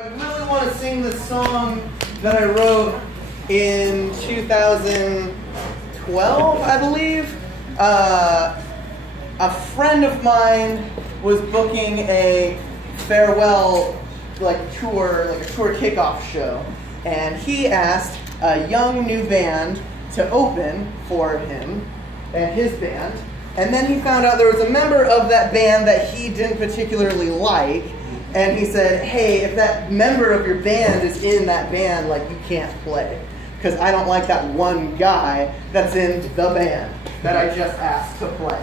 I really want to sing the song that I wrote in 2012, I believe. A friend of mine was booking a farewell tour, like a tour kickoff show, and he asked a young new band to open for him and his band, and then he found out there was a member of that band that he didn't particularly like, and he said, hey, if that member of your band is in that band, like, you can't play, because I don't like that one guy that's in the band that I just asked to play.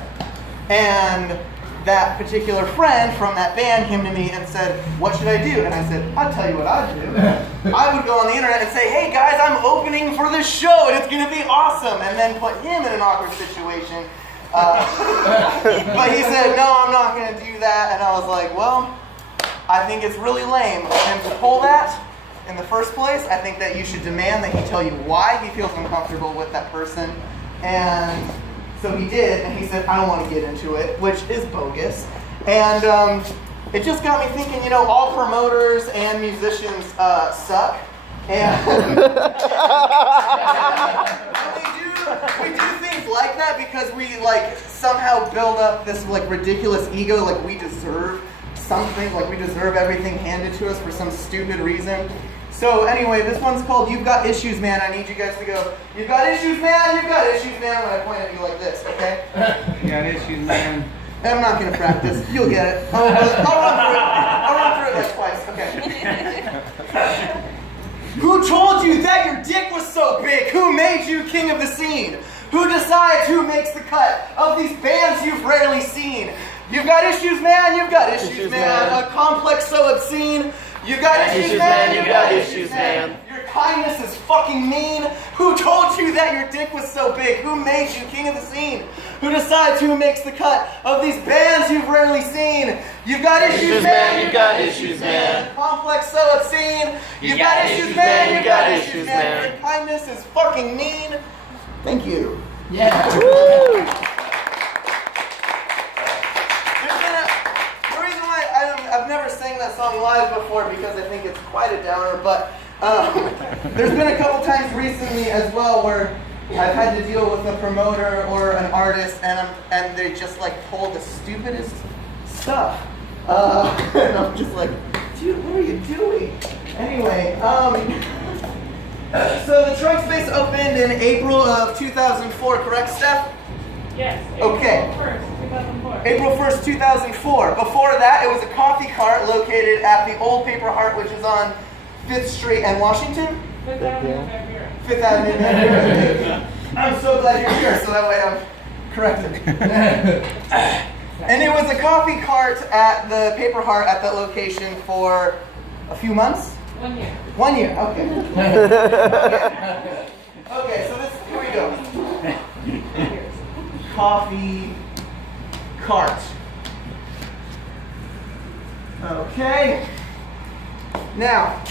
And that particular friend from that band came to me and said, what should I do? And I said, I'll tell you what I'd do. I would go on the internet and say, hey guys, I'm opening for this show and it's going to be awesome. And then put him in an awkward situation. But he said, no, I'm not going to do that. And I was like, well, I think it's really lame of him to pull that in the first place. I think that you should demand that he tell you why he feels uncomfortable with that person. And so he did, and he said, I don't want to get into it, which is bogus. And it just got me thinking, you know, all promoters and musicians suck. And we do things like that because we somehow build up this ridiculous ego, like we deserve something, like we deserve everything handed to us for some stupid reason. So anyway, this one's called You've Got Issues, Man. I need you guys to go, you've got issues, man, you've got issues, man, when I point at you like this, okay? You got issues, man. I'm not going to practice. You'll get it. I'll run through it like twice, okay. Who told you that your dick was so big? Who made you king of the scene? Who decides who makes the cut of these bands you've rarely seen? You've got issues, man, you've got issues, man. A complex so obscene. You got issues, man, you got issues, man. Your kindness is fucking mean. Who told you that your dick was so big? Who made you king of the scene? Who decides who makes the cut of these bands you've rarely seen? You got issues, man, you got issues, man. Complex so obscene. You got issues, man, you got issues, man. Your kindness is fucking mean. Thank you. Yeah. Woo! I've never sang that song live before because I think it's quite a downer, but there's been a couple times recently as well where I've had to deal with a promoter or an artist and they just pull the stupidest stuff. And I'm just like, dude, what are you doing? Anyway, so the Trunk Space opened in April of 2004, correct, Steph? Yes. Okay. April 1st, 2004. April 1st, 2004. Before that, it was a coffee cart located at the Old Paper Heart, which is on 5th Street and Washington? 5th Avenue, Van Buren. 5th Avenue, Van Buren. I'm so glad you're here, so that way I'm corrected. And it was a coffee cart at the Paper Heart at that location for a few months? 1 year. 1 year, okay. Okay, so here we go. Coffee cart. Okay. Now,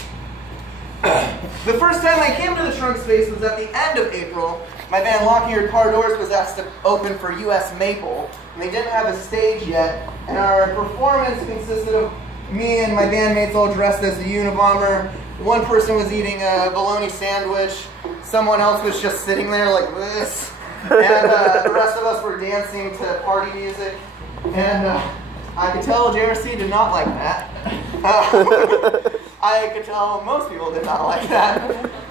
the first time I came to the Trunk Space was at the end of April. My band Locking Your Car Doors was asked to open for US Maple, and they didn't have a stage yet, and our performance consisted of me and my bandmates all dressed as a Unabomber. One person was eating a bologna sandwich, someone else was just sitting there like this. And the rest of us were dancing to party music, and I could tell JRC did not like that. I could tell most people did not like that.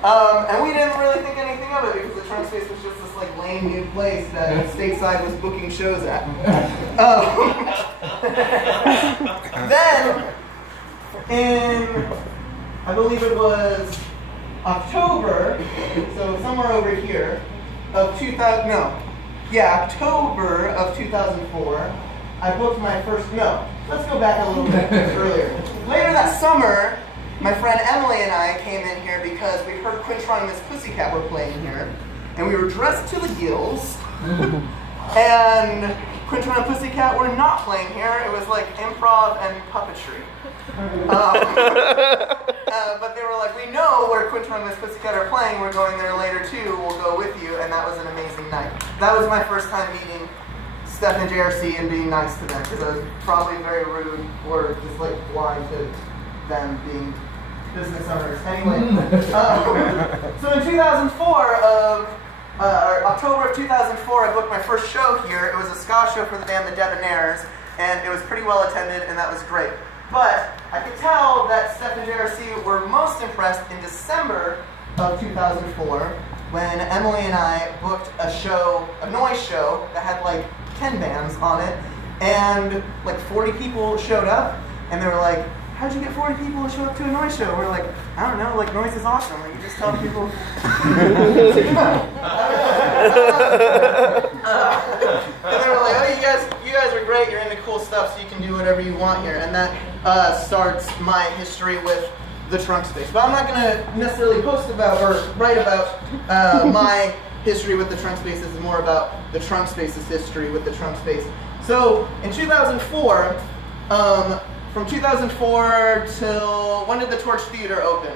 And we didn't really think anything of it because the Trunk Space was just this lame new place that Stateside was booking shows at. Then, in, I believe it was October, so somewhere over here, of October of 2004, I booked my first, let's go back a little bit earlier. Later that summer, my friend Emily and I came in here because we heard Quintron and Miss Pussycat were playing here, and we were dressed to the gills, and Quintron and Pussycat were not playing here. It was like improv and puppetry. But they were like, we know where Quintron and Miss Pussycat are playing, we're going there later too, we'll go with you, and that was an amazing night. That was my first time meeting Steph and JRC and being nice to them, because I was probably very rude or just blind to them being business owners. Anyway, so in 2004, October of 2004, I booked my first show here. It was a ska show for the band The Debonaires, and it was pretty well attended, and that was great. But I could tell that Steph and JRC were most impressed in December of 2004 when Emily and I booked a show, a noise show that had like 10 bands on it, and like 40 people showed up, and they were like, how'd you get 40 people to show up to a noise show? We're like, I don't know, like noise is awesome. Like you just tell people. And they were like, oh, you guys are great. You're into cool stuff, so you can do whatever you want here. And that starts my history with the Trunk Space. But I'm not going to necessarily post about or write about my history with the Trunk Space. This is more about the Trunk Space's history with the Trunk Space. So in 2004. From 2004 till, when did the Torch Theater open?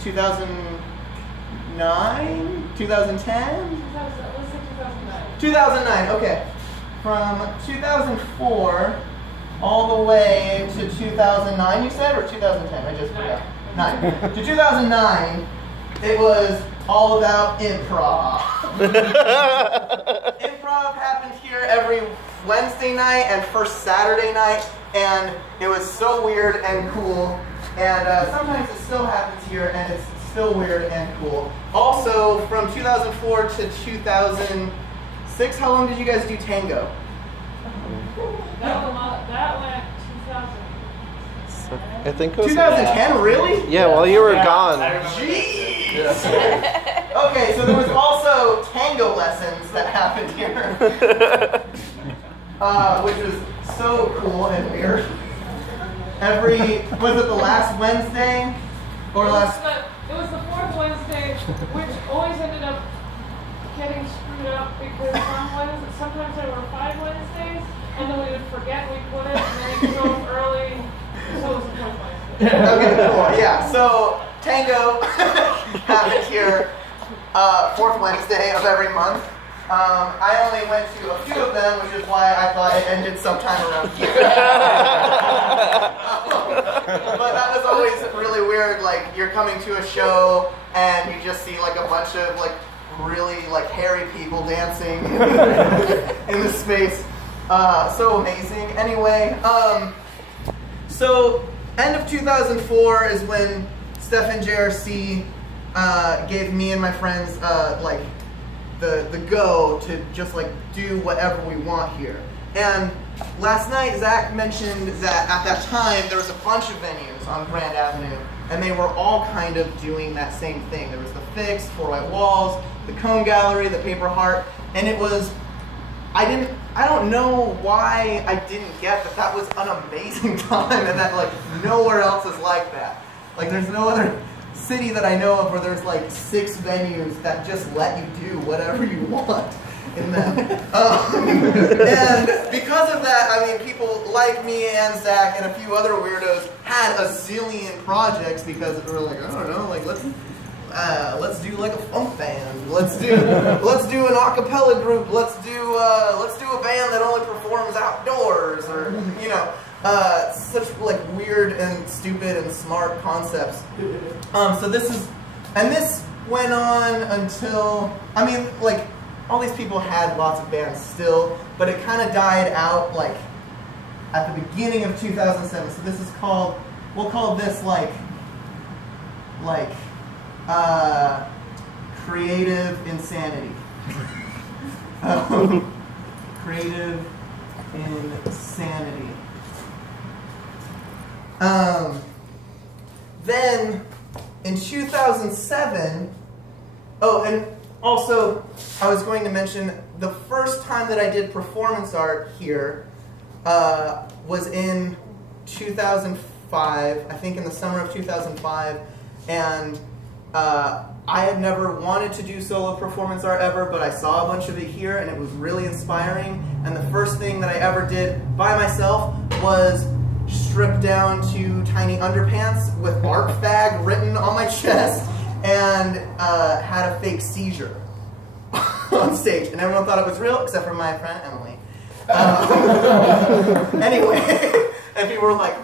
2009? 2010? 2009, okay. From 2004 all the way to 2009, you said, or 2010? I just forgot. 9. To 2009, it was all about improv. Improv happened here every Wednesday night and first Saturday night, and it was so weird and cool. And sometimes it still happens here, and it's still weird and cool. Also, from 2004 to 2006, how long did you guys do tango? That went 2000. I think it was 2010, really? Yeah, while you were gone. Jeez! Okay, so there was also tango lessons that happened here. Which was so cool and weird. Was it the last Wednesday? Or last? It was the fourth Wednesday, which always ended up getting screwed up because sometimes there were 5 Wednesdays, and then we would forget we put it, and then we'd go up early, so it was the fourth Wednesday. Okay, cool, yeah. So, tango happened here, 4th Wednesday of every month. I only went to a few of them, which is why I thought it ended sometime around here. But that was always really weird, like, you're coming to a show, and you just see, like, a bunch of, like, really, like, hairy people dancing in the space. So amazing. Anyway, so, end of 2004 is when Steph and JRC gave me and my friends, like, the go to just like do whatever we want here. And last night Zach mentioned that at that time there was a bunch of venues on Grand Avenue, and they were all kind of doing that same thing. There was the Fix, 4 White Walls, the Cone Gallery, the Paper Heart, and it was, I don't know why I didn't get that was an amazing time and that like nowhere else is like that. Like there's no other city that I know of where there's like 6 venues that just let you do whatever you want in them. And because of that, I mean, people like me and Zach and a few other weirdos had a zillion projects because we were like, I don't know, like let's do like a funk band. Let's do an a cappella group. Let's do a band that only performs outdoors, or you know. Such like weird and stupid and smart concepts. So this went on until, I mean, like all these people had lots of bands still, but it kind of died out like at the beginning of 2007. So this is called, we'll call this like creative insanity. Creative insanity. Then in 2007, oh, and also I was going to mention the first time that I did performance art here was in 2005, I think in the summer of 2005, and I had never wanted to do solo performance art ever, but I saw a bunch of it here and it was really inspiring, and the first thing that I ever did by myself was stripped down to tiny underpants with ARC fag written on my chest and had a fake seizure on stage, and everyone thought it was real except for my friend Emily. Anyway, and people were like,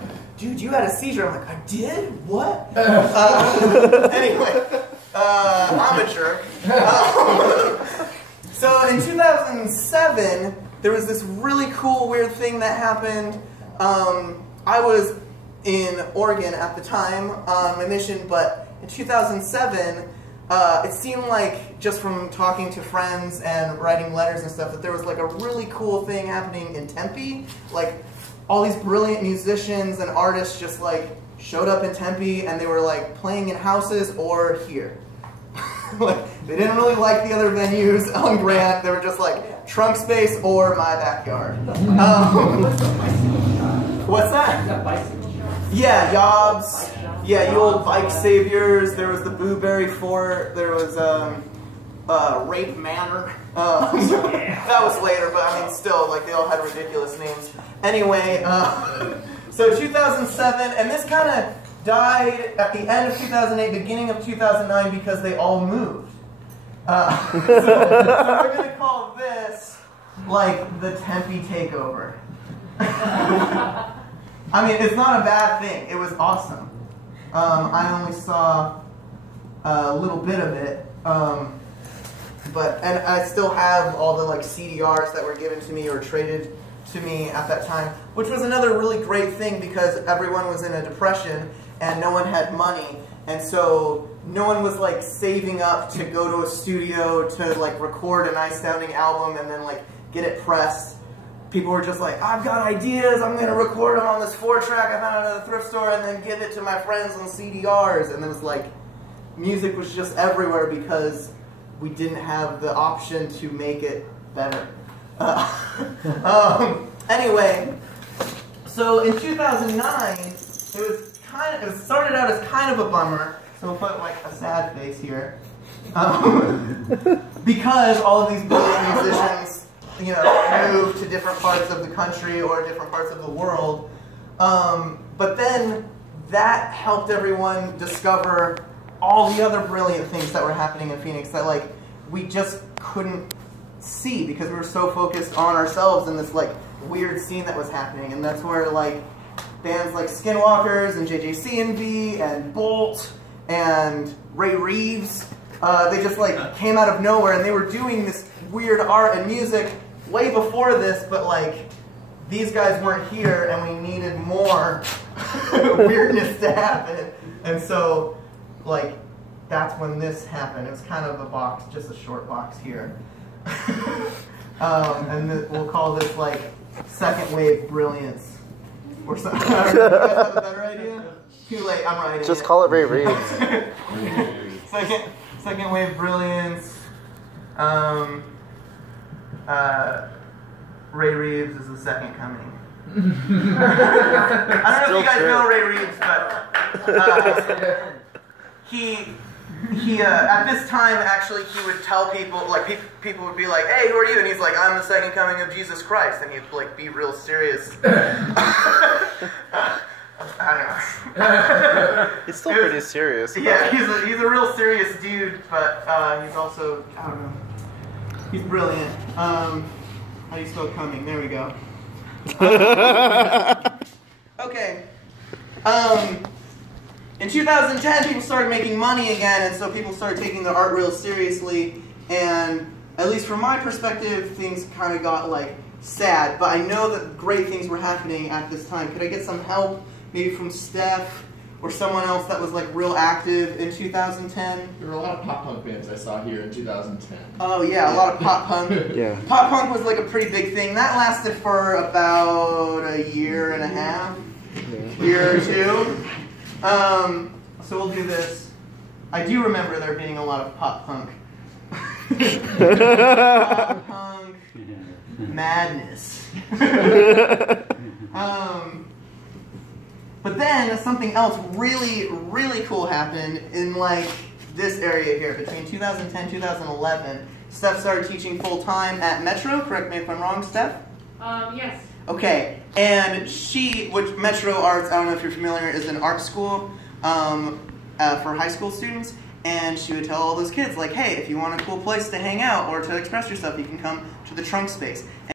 dude, you had a seizure. I'm like, I did? What? Anyway, I'm a jerk. So in 2007, there was this really cool, weird thing that happened. I was in Oregon at the time on my mission, but in 2007, it seemed like, just from talking to friends and writing letters and stuff, that there was like a really cool thing happening in Tempe. Like, all these brilliant musicians and artists just like showed up in Tempe, and they were like playing in houses or here. Like, they didn't really like the other venues on Grant. They were just like Trunk Space or my backyard. What's that? Yeah, Yobs. Yeah, you old bike saviors. There was the Blueberry Fort. There was Rape Manor. That was later, but I mean, still, like, they all had ridiculous names. Anyway, so 2007, and this kind of died at the end of 2008, beginning of 2009, because they all moved. So we're going to call this, like, the Tempe takeover. I mean, it's not a bad thing. It was awesome. I only saw a little bit of it, and I still have all the like CDRs that were given to me or traded to me at that time, which was another really great thing because everyone was in a depression and no one had money, and so no one was like saving up to go to a studio to like record a nice sounding album and then like get it pressed. People were just like, I've got ideas, I'm going to record them on this 4-track I found at a thrift store and then give it to my friends on CDRs. And it was like, music was just everywhere because we didn't have the option to make it better. Anyway, so in 2009, it started out as kind of a bummer. So we'll put like a sad face here. Because all of these brilliant musicians, you know, moved to different parts of the country or different parts of the world. But then that helped everyone discover all the other brilliant things that were happening in Phoenix that like we just couldn't see because we were so focused on ourselves and this like weird scene that was happening. And that's where like bands like Skinwalkers and JJC&V and Bolt and Ray Reeves, they just like came out of nowhere and they were doing this weird art and music way before this, but like these guys weren't here and we needed more weirdness to happen. And so like that's when this happened. It was kind of a box, just a short box here. And we'll call this like second wave brilliance or something. You guys have a better idea? Too late, I'm writing Just call it Ray Reeves. Second wave brilliance. Ray Reeves is the second coming. I don't know if you guys know Ray Reeves, but he at this time actually he would tell people, like people would be like, hey, who are you? And he's like, I'm the second coming of Jesus Christ, and he'd like be real serious. I don't know. He's still pretty serious. Yeah, he's a real serious dude, but he's also, I don't know, he's brilliant. How do you spell coming? There we go. Okay. In 2010, people started making money again, and so people started taking their art real seriously. And at least from my perspective, things kind of got like sad. But I know that great things were happening at this time. Could I get some help, maybe from Steph or someone else that was like real active in 2010? There were a lot of pop punk bands I saw here in 2010. Oh yeah, a lot of pop punk. Yeah. Pop punk was like a pretty big thing. That lasted for about a year and a half, year or two. So we'll do this. I do remember there being a lot of pop punk. Pop punk madness. But then something else really, really cool happened in like this area here between 2010 and 2011. Steph started teaching full time at Metro. Correct me if I'm wrong, Steph? Yes. Okay, and which Metro Arts, I don't know if you're familiar, is an art school for high school students. And she would tell all those kids, like, hey, if you want a cool place to hang out or to express yourself, you can come to the Trunk Space.